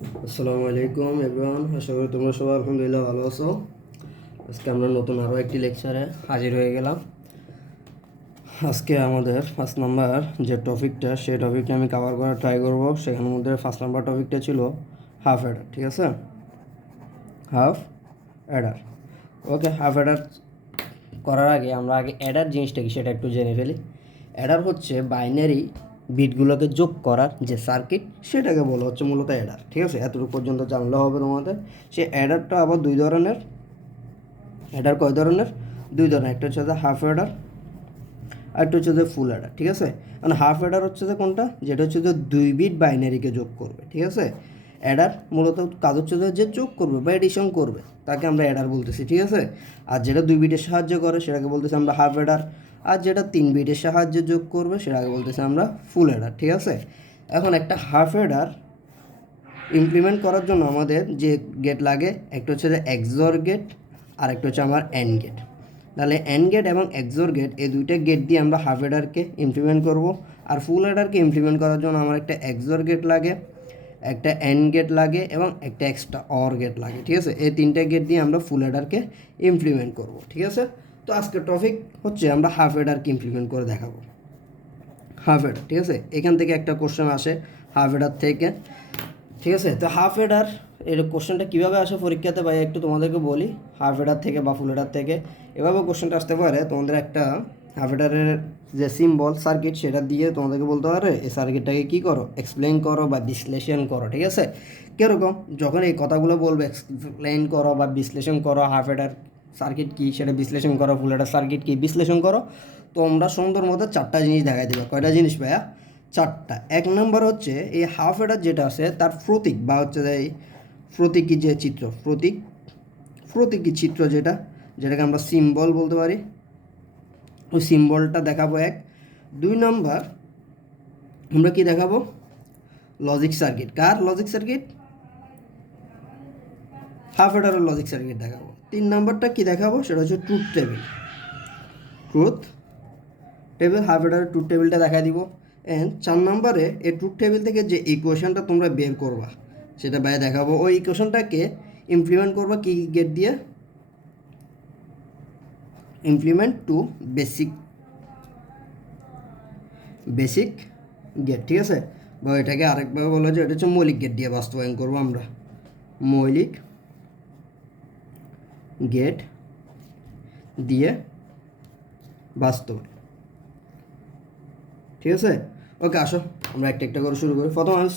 আসসালামু আলাইকুম এভরিওয়ান, আশা করি তোমরা সবাই আলহামদুলিল্লাহ ভালো আছো। আজকে আমরা নতুন আরও একটি লেকচারে হাজির হয়ে গেলাম। আজকে আমাদের 5 নাম্বার যে টপিকটা, সেই টপিকটা আমি কভার করার ট্রাই করবো। সেখানের মধ্যে 5 নাম্বার টপিকটা ছিল হাফ অ্যাডার। ঠিক আছে, হাফ অ্যাডার। ওকে, হাফ অ্যাডার করার আগে আমরা অ্যাডার জিনিসটা কি সেটা একটু জেনে ফেলি। অ্যাডার হচ্ছে বাইনারি বিটগুলোকে যোগ করার যে সার্কিট, সেটাকে বলা হচ্ছে মূলত অ্যাডার। ঠিক আছে, এতটুকু পর্যন্ত জানলে হবে তোমাদের। সে অ্যাডারটা আবার দুই ধরনের। অ্যাডার কয় ধরনের? দুই ধরনের। একটা হচ্ছে যে হাফ অ্যাডার, আর একটা হচ্ছে যে ফুল অ্যাডার। ঠিক আছে, মানে হাফ অ্যাডার হচ্ছে যে কোনটা, যেটা হচ্ছে যে 2 বিট বাইনারিকে যোগ করবে। ঠিক আছে, অ্যাডার মূলত কাজ হচ্ছে যে যোগ করবে বা এডিশন করবে, তাকে আমরা অ্যাডার বলতেছি। ঠিক আছে, আর যেটা 2 বিটের সাহায্য করে সেটাকে বলতেছি আমরা হাফ অ্যাডার, আর যেটা 3 বিটের সাহায্যে যোগ করবে সেটাকে বলতেছি আমরা ফুল অ্যাডার। ঠিক আছে, এখন একটা হাফ অ্যাডার ইমপ্লিমেন্ট করার জন্য আমাদের যে গেট লাগে, একটা হচ্ছে যে এক্সর গেট, আর একটা হচ্ছে আমার অ্যান্ড গেট। তাহলে অ্যান্ড গেট এবং এক্সর গেট, এই দুইটা গেট দিয়ে আমরা হাফ অ্যাডারকে ইমপ্লিমেন্ট করব। আর ফুল অ্যাডারকে ইমপ্লিমেন্ট করার জন্য আমার একটা এক্সর গেট লাগে, একটা অ্যান্ড গেট লাগে এবং একটা এক্সট্রা অর গেট লাগে। ঠিক আছে, এই তিনটা গেট দিয়ে আমরা ফুল অ্যাডারকে ইমপ্লিমেন্ট করব। ঠিক আছে, তো আজকের টপিক হচ্ছে আমরা হাফ অ্যাডারকে ইমপ্লিমেন্ট করে দেখাবো। হাফ অ্যাডার, ঠিক আছে, এখান থেকে একটা কোশ্চেন আসে হাফ অ্যাডার থেকে। ঠিক আছে, তো হাফ এডার এর কোশ্চেনটা কীভাবে আসে পরীক্ষাতে ভাই একটু তোমাদেরকে বলি। হাফ এডার থেকে বা ফুল এডার থেকে এভাবে কোশ্চেনটা আসতে পারে। তোমাদের একটা হাফ এডারের যে সিম্বল সার্কিট, সেটা দিয়ে তোমাদেরকে বলতে পারে এই সার্কিটটাকে কী করো, এক্সপ্লেন করো বা বিশ্লেষণ করো। ঠিক আছে, কীরকম যখন এই কথাগুলো বলবে, এক্সপ্লেন করো বা বিশ্লেষণ করো, হাফ এডার সার্কিট কী সেটা বিশ্লেষণ করো, ফুল এডার সার্কিট কী বিশ্লেষণ করো, তোমরা সুন্দর মতো 4টা জিনিস দেখাই দেবে। কয়টা জিনিস ভাইয়া? 4টা। 1 নম্বর হচ্ছে এই হাফ অ্যাডার যেটা আছে তার প্রতীক বা হচ্ছে এই প্রতীকী যে চিত্র, প্রতীকী চিত্র যেটাকে আমরা সিম্বল বলতে পারি, ওই সিম্বলটা দেখাবো 1। 2 নম্বর আমরা কি দেখাবো? Logic circuit. কার লজিক সার্কিট? হাফ অ্যাডারের লজিক সার্কিট দেখাবো। 3 নম্বরটা কি দেখাবো, সেটা হচ্ছে ট্রুথ টেবিল। হাফ অ্যাডারের ট্রুথ টেবিলটা দেখা দিব। অ্যান্ড 4 নম্বরে এই ট্রুথ টেবিল থেকে যে ইকুয়েশনটা তোমরা বের করবা সেটা বাইরে দেখাবো। ওই ইকুয়েশনটাকে ইমপ্লিমেন্ট করবা কি গেট দিয়ে? Implement two basic gate. ঠিক আছে, বা এটাকে আরেকভাবে বলা যায়, এটা হচ্ছে মৌলিক গেট দিয়ে বাস্তবায়ন করবো আমরা। মৌলিক গেট দিয়ে বাস্তবায়ন। ঠিক আছে, ওকে, আসো আমরা একটা একটা করে শুরু করি। প্রথম আমি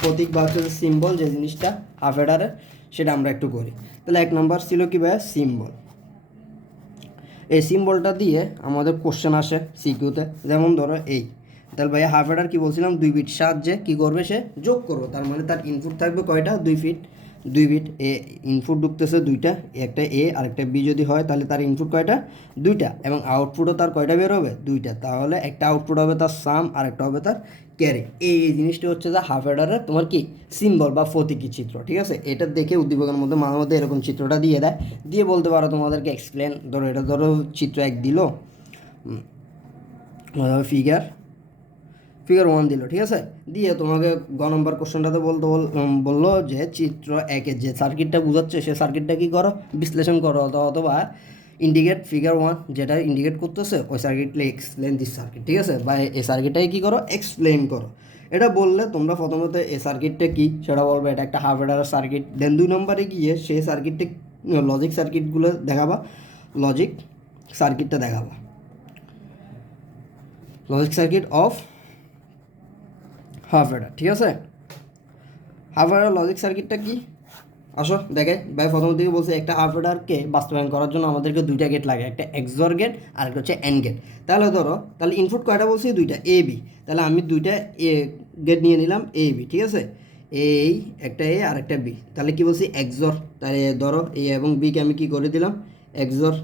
প্রতীক বা হচ্ছে সিম্বল যে জিনিসটা হাফ অ্যাডারের, সেটা আমরা একটু করি। তাহলে 1 নম্বর ছিল কি ভাই? সিম্বল। এই সিম্বলটা দিয়ে আমাদের কোশ্চেন আসে সিকিউতে, যেমন ধরো এই। তাহলে ভাই হাফ অ্যাডার কী বলছিলাম? 2 বিট সাহায্যে কী করবে, সে যোগ করবে। তার মানে তার ইনপুট থাকবে কয়টা? 2 বিট। এ ইনপুট ঢুকতেছে দুইটা, একটা এ আর একটা বি যদি হয়, তাহলে তার ইনপুট কয়টা? 2টা। এবং আউটপুটও তার কয়টা বের হবে? 2টা। তাহলে একটা আউটপুট হবে তার সাম, আর একটা হবে তার ক্যারি। এই জিনিসটা হচ্ছে যে হাফ অ্যাডারের তোমার কি সিম্বল বা প্রতীকী চিত্র। ঠিক আছে, এটা দেখে উদ্দীপকের মধ্যে মাঝে মধ্যে এরকম চিত্রটা দিয়ে দেয়, দিয়ে বলতে পারো তোমাদেরকে এক্সপ্লেন। ধরো এটা ধরো চিত্র 1 দিল, ফিগার 1 দিল। ঠিক আছে, দিয়ে তোমাকে নম্বর কোশ্চেনটাতে বললো যে চিত্র 1-এর যে সার্কিটটা বোঝাচ্ছে সে সার্কিটটা কী করো, বিশ্লেষণ করো, অথবা ইন্ডিকেট ফিগার 1 যেটা ইন্ডিকেট করতেছে ওই সার্কিটটা এক্সপ্লেন দিস সার্কিট। ঠিক আছে, বা এই সার্কিটটাকে কী করো, এক্সপ্লেন করো। এটা বললে তোমরা প্রথমত এই সার্কিটটা কী সেটা বলবে, এটা একটা হাফ অ্যাডারের সার্কিট। দেন 2 নম্বরে গিয়ে সেই সার্কিটটা লজিক সার্কিটগুলো দেখাবা, লজিক সার্কিটটা দেখাবা, logic circuit of half Eder. ঠিক আছে, হাফ অ্যাডার লজিক সার্কিটটা কি? আসো দেখে ভাই, প্রথম দিকে বলছে একটা হাফ অ্যাডারকে বাস্তবায়ন করার জন্য আমাদেরকে 2টা গেট লাগে, একটা এক্সর গেট আর একটা হচ্ছে এন্ড গেট। তাহলে ধরো, তাহলে ইনপুট কয়টা বলছি? 2টা, এ বি। তাহলে আমি 2টা গেট নিয়ে নিলাম, এ বি। ঠিক আছে, এই একটা এ আর একটা বি। তাহলে কি বলছি? এক্সর। তাহলে ধরো এ এবং বিকে আমি কি করে দিলাম? এক্সর।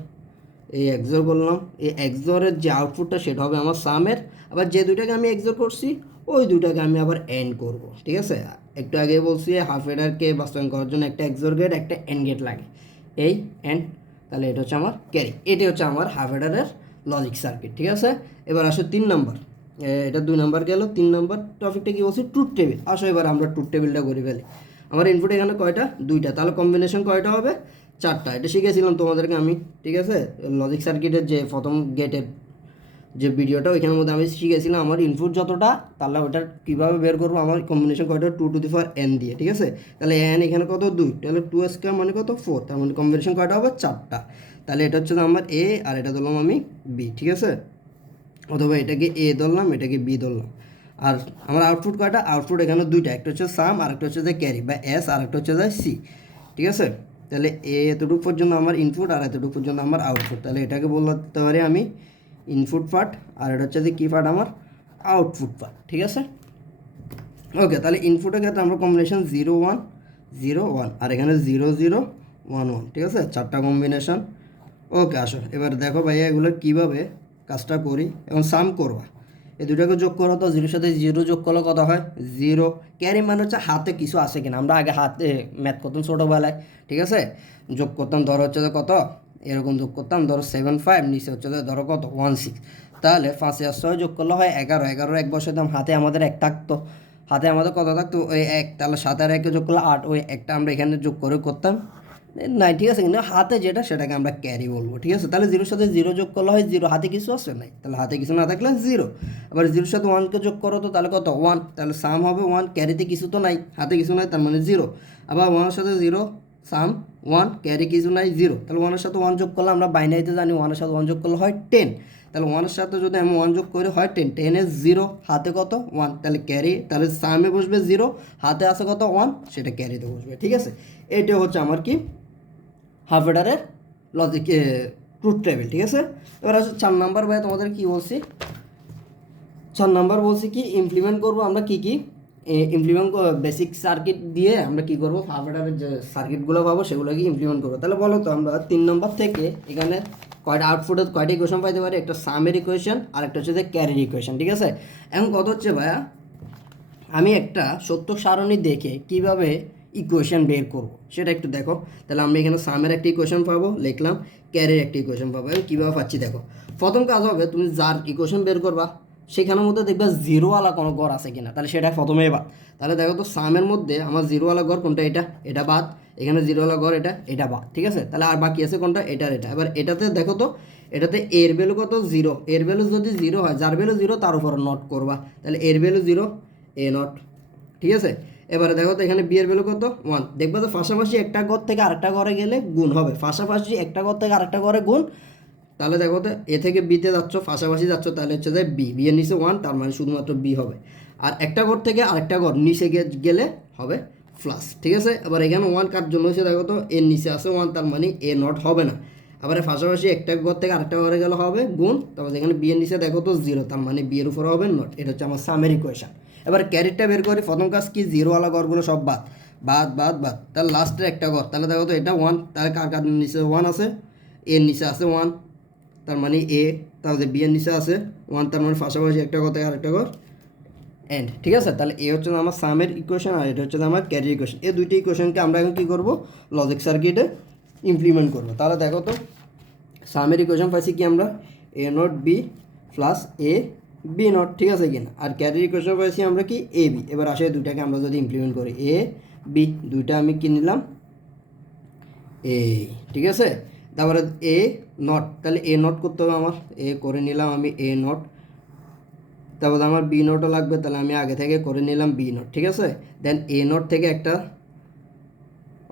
এই এক্সর করলাম। এই এক্সরের যে আউটপুটটা সেটা হবে আমার সামের। আবার যে 2টাকে আমি এক্সর করছি ওই 2টাকে আমি আবার এন্ড করব। ঠিক আছে, একটু আগে বলছি হাফ এডারকে বাস্তবায়ন করার জন্য একটা এক্সর গেট একটা এন্ড গেট লাগে, এই এন্ড। তাহলে এটা হচ্ছে আমার ক্যারি। এটি হচ্ছে আমার হাফ এডারের লজিক সার্কিট। ঠিক আছে, এবার আসো 3 নম্বর। এটা 2 নম্বর গেল। 3 নম্বর টপিকটা কি বলছি? Truth table. আসো এবার আমরা ট্রুথ টেবিলটা করে ফেলি। আমার ইনপুট এখানে কয়টা, দুইটা, তাহলে কম্বিনেশন কয়টা হবে, চারটা। এটা শিখেছিলাম তোমাদেরকে আমি, ঠিক আছে, লজিক সার্কিটের যে প্রথম গেটের যে ভিডিওটা ওইখানের মধ্যে আমি শিখেছিলাম আমার ইনপুট যতটা, তাহলে ওটার কীভাবে বের করবো, আমার কম্বিনেশন কয়টা, 2n দিয়ে, ঠিক আছে। তাহলে n এখানে কত, 2, তাহলে 2 মানে কত, 4, তার মানে কম্বিনেশন কয়টা হবে, চারটা। তাহলে এটা হচ্ছে আমার a, আর এটা ধরলাম আমি b, ঠিক আছে, অথবা এটাকে a ধরলাম, এটাকে b ধরলাম। আর আমার আউটপুট কয়টা, আউটপুট এখানে দুইটা, একটা হচ্ছে সাম আর একটা হচ্ছে যে ক্যারি বা এস, আর একটা হচ্ছে যে সি, ঠিক আছে। তাহলে এতটুকু পর্যন্ত আমার ইনপুট আর এতটুকু পর্যন্ত আমার আউটপুট, তাহলে এটাকে বলতে পারি আমি ইনপুট পার্ট, আর এটা হচ্ছে যে কী পার্ট, আমার আউটপুট পার্ট, ঠিক আছে। ওকে, তাহলে ইনপুটের ক্ষেত্রে আমরা কম্বিনেশন 0 1 0 1, আর এখানে 0 0 1 1, ঠিক আছে, চারটা কম্বিনেশন। ওকে, আসো এবার দেখো ভাইয়া এগুলো কীভাবে কাজটা করি। এখন সাম করবা, এই দুটাকে যোগ করো, তো 0-এর সাথে 0 যোগ করলে কত হয়, 0। ক্যারি মানে হচ্ছে হাতে কিছু আছে কিনা, আমরা আগে হাতে ম্যাথ করতাম ছোটোবেলায়, ঠিক আছে, যোগ করতাম, ধরো হচ্ছে যে কত, এরকম যোগ করতাম, ধরো 7 5, নিচে হচ্ছে যে ধরো কত 1 6, তাহলে 5 আর 6 যোগ করলে হয় 11, 11 এক বসাতাম, হাতে আমাদের এক থাকতো, হাতে আমাদের কত থাকতো, ওই এক, তাহলে 7 আর 1 যোগ করলে 8, ওই একটা আমরা এখানে যোগ করে করতাম নাই, ঠিক আছে, কিন্তু হাতে যেটা সেটাকে আমরা ক্যারি বলবো, ঠিক আছে। তাহলে 0-এর সাথে 0 যোগ করলে হয় 0, হাতে কিছু আছে নাই, তাহলে হাতে কিছু না থাকলে 0। আবার 0-এর সাথে 1কে যোগ করো, তো তাহলে কত 1, তাহলে সাম হবে 1, ক্যারিতে কিছু তো নাই, হাতে কিছু নাই, তার মানে 0। আবার 1-এর সাথে 0 সাম 1, ক্যারি কিছু নাই, 0, তাহলে 1-এর সাথে 1 যোগ করলে আমরা বাইনারিতে জানি 1-এর সাথে 1 যোগ করলে হয় 10, তাহলে 1-এর সাথে যদি আমি 1 যোগ করে হয় 10, 10 এর 0, হাতে কত 1, তাহলে ক্যারি, তাহলে সামে বসবে 0, হাতে আছে কত 1, সেটা ক্যারিতে বসবে, ঠিক আছে। এটা হচ্ছে আমার কি হাফ অ্যাডারের লজিক ট্রুথ টেবিল, ঠিক আছে। এবার আসলে 4 নাম্বার ভাই তোমাদের কি বলছি, 4 নাম্বার বলছি কি ইমপ্লিমেন্ট করবো আমরা কি কি, ইমপ্লিমেন্ট বেসিক সার্কিট দিয়ে আমরা কি করবো, হাফ অ্যাডারের যে সার্কিটগুলো পাবো সেগুলোকে ইমপ্লিমেন্ট করবো। তাহলে বলো তো আমরা 3 নম্বর থেকে এখানে কয়টা আউটপুটের কয়টা ইকুয়েশন পাইতে পারি, একটা সামের ইকুয়েশন আর একটা হচ্ছে যে ক্যারির ইকুয়েশন, ঠিক আছে। এখন কত হচ্ছে ভাইয়া, আমি একটা সত্য সারণী দেখে কিভাবে ইকুয়েশন বের করব সেটা একটু দেখো। তাহলে আমরা এখানে সামের একটা ইকুয়েশন পাবো, লিখলাম, ক্যারির একটা ইকুয়েশন পাবো। আমি কীভাবে পাচ্ছি দেখো, প্রথম কাজ হবে তুমি যার ইকুয়েশন বের করবা সেখানের মধ্যে দেখবা জিরোওয়ালা কোনো ঘর আছে কিনা, তাহলে সেটা প্রথমেই বাদ। তাহলে দেখো তো সামের মধ্যে আমার জিরোওয়ালা ঘর কোনটা, এটা, এটা বাদ, এখানে জিরোওয়ালা ঘর এটা, এটা বাদ, ঠিক আছে। তাহলে আর বাকি আছে কোনটা, এটার এটা। এবার এটাতে দেখো তো, এটাতে এর ভ্যালু কত, 0, এর ভ্যালু যদি 0 হয়, যার ভ্যালু 0 তার উপর নট করবা, তাহলে এর ভ্যালু 0, এ নট, ঠিক আছে। এবারে দেখো তো এখানে বি এর ভ্যালু কত, 1, দেখবা তো পাশাপাশি একটা ঘর থেকে আরেকটা ঘরে গেলে গুণ হবে, পাশাপাশি একটা ঘর থেকে আরেকটা ঘরে গুণ। তাহলে দেখো তো এ থেকে বিতে যাচ্ছ, পাশাপাশি যাচ্ছ, তাহলে হচ্ছে যে বি এর নিচে 1, তার মানে শুধুমাত্র বি হবে। আর একটা ঘর থেকে আরেকটা ঘর নিচে গেলে হবে প্লাস, ঠিক আছে। এবার এখানে 1 কার জন্য হচ্ছে দেখো তো এর নিচে আছে 1, তার মানে এ নট হবে না। আবার পাশাপাশি একটা ঘর থেকে আরেকটা ঘরে গেলে হবে গুণ, তারপর এখানে বি এর নিচে দেখো তো 0, তার মানে বি এর উপরে হবে নট। এটা হচ্ছে আমার সামের ইকুয়েশন। এবার ক্যারিটটা বের করি, প্রথম কাজ কি, জিরোওয়ালা ঘরগুলো সব বাদ বাদ বাদ বাদ, তাহলে লাস্টের একটা ঘর, তাহলে দেখো তো এটা 1, তাহলে কার কার নিচে 1 আছে, এর নিচে আছে 1, তার মানে এ, তাহলে বি এর নিচে আছে 1, তার মানে পাশাপাশি একটা ঘর থেকে আরেকটা ঘর এন্ড, ঠিক আছে। তাহলে এ হচ্ছে আমার সামের ইকুয়েশন, আর এটা হচ্ছে আমার ক্যারি ইকুয়েশন। এই দুইটি ইকুয়েশনকে আমরা এখন কী করবো, লজিক সার্কিটে ইমপ্লিমেন্ট করবো। তাহলে দেখো তো সামের ইকুয়েশন পাইছি কি আমরা, A not B plus A B not, ঠিক আছে কিনা। আর ক্যারির ইকুয়েশন পাইছি আমরা কি, এ বি। এবার আসে দুইটাকে আমরা যদি ইমপ্লিমেন্ট করি, এ বি দুইটা আমি কি নিলাম, এ, ঠিক আছে। তারপরে এ নট, তাহলে এ নট করতে হবে আমার, এ করে নিলাম আমি এ নট। তারপর আমার বি নটও লাগবে, তাহলে আমি আগে থেকে করে নিলাম বি নট, ঠিক আছে। দেন এ নট থেকে একটা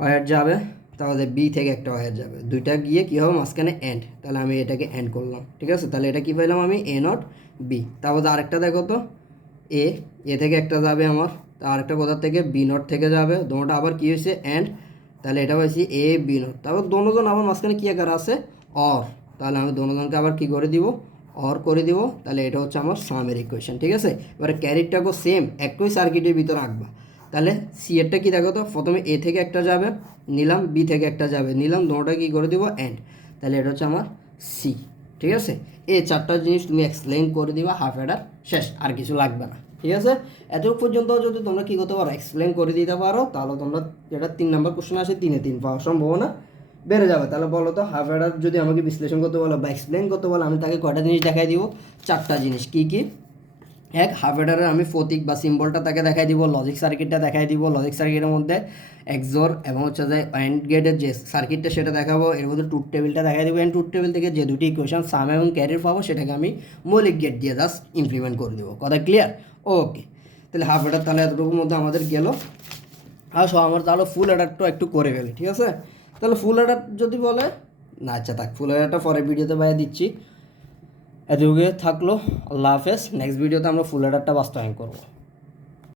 ওয়্যার যাবে, তাহলে বি থেকে একটা ওয়্যার যাবে, দুইটা গিয়ে কী হবে মাঝখানে এন্ড, তাহলে আমি এটাকে এন্ড করলাম, ঠিক আছে। তাহলে এটা কী পাইলাম আমি, এ নট বি। তারপর আরেকটা দেখো তো, এ থেকে একটা যাবে আমার, তা আরেকটা কোথার থেকে, বি নট থেকে যাবে, দুটোটা আবার কী হয়েছে এন্ড, তাহলে এটা পাইছি এ বি নট। তারপর দুজন আবার মাঝখানে কী আকার আছে, অর, তাহলে আমি দুজনকে আবার কী করে দিব, অর করে দিব। তাহলে এটা হচ্ছে আমার সামের ইকুয়েশন, ঠিক আছে। এবারে ক্যারিটটাকেও সেম একই সার্কিটের ভিতরে রাখবা। তাহলে সি এরটা কি দেখো তো, প্রথমে এ থেকে একটা যাবে নিলাম, বি থেকে একটা যাবে নিলাম, দুটোটা কী করে দিব এন্ড, তাহলে এটা হচ্ছে আমার সি, ঠিক আছে। এই চারটা জিনিস তুমি এক্সপ্লেন করে দিবা, হাফ অ্যাডার শেষ, আর কিছু লাগবে না, ঠিক আছে। এতটুকু পর্যন্ত যদি তোমরা কী করতে পারো, এক্সপ্লেন করে দিতে পারো, তাহলে তোমরা যেটা 3 নম্বর কোশ্চেন আসে 3-এ 3 পাওয়ার সম্ভাবনা বেড়ে যাবে। তাহলে বলো তো হাফ অ্যাডার যদি আমাকে বিশ্লেষণ করতে বলো বা এক্সপ্লেন করতে বলো, আমি তাকে কয়টা জিনিস দেখাই দিব, 4টা জিনিস। কী কী, হাফ অ্যাডারের আমি প্রতীক বা সিম্বলটা তাকে দেখাই দিব, লজিক সার্কিটটা দেখাই দিব, লজিক সার্কিটের মধ্যে এক্সর এবং হচ্ছে যে অ্যান্ড গেটের যে সার্কিটটা সেটা দেখাবো, এর মধ্যে ট্রুথ টেবিলটা দেখাই দেবো, অ্যান্ড ট্রুথ টেবিল থেকে যে দুটি ইকুয়েশন সাম এবং ক্যারির পাবো সেটাকে আমি মৌলিক গেট দিয়ে জাস্ট ইমপ্লিমেন্ট করে দেবো। কথা ক্লিয়ার? ওকে, তাহলে হাফ অ্যাডার তাহলে এতটুকুর মধ্যে আমাদের গেল। আসো আমার তাহলে ফুল অ্যাডারটা একটু করে ফেলি, ঠিক আছে? তাহলে ফুল অ্যাডার যদি বলে না, আচ্ছা থাক, ফুল অ্যাডারটা পরের ভিডিওতে বাইরে দিচ্ছি। এদিকে থাকলো, আল্লাহ হাফেজ। নেক্সট ভিডিওতে আমরা ফুল অ্যাডারটা বাস্তবায়ন করবো।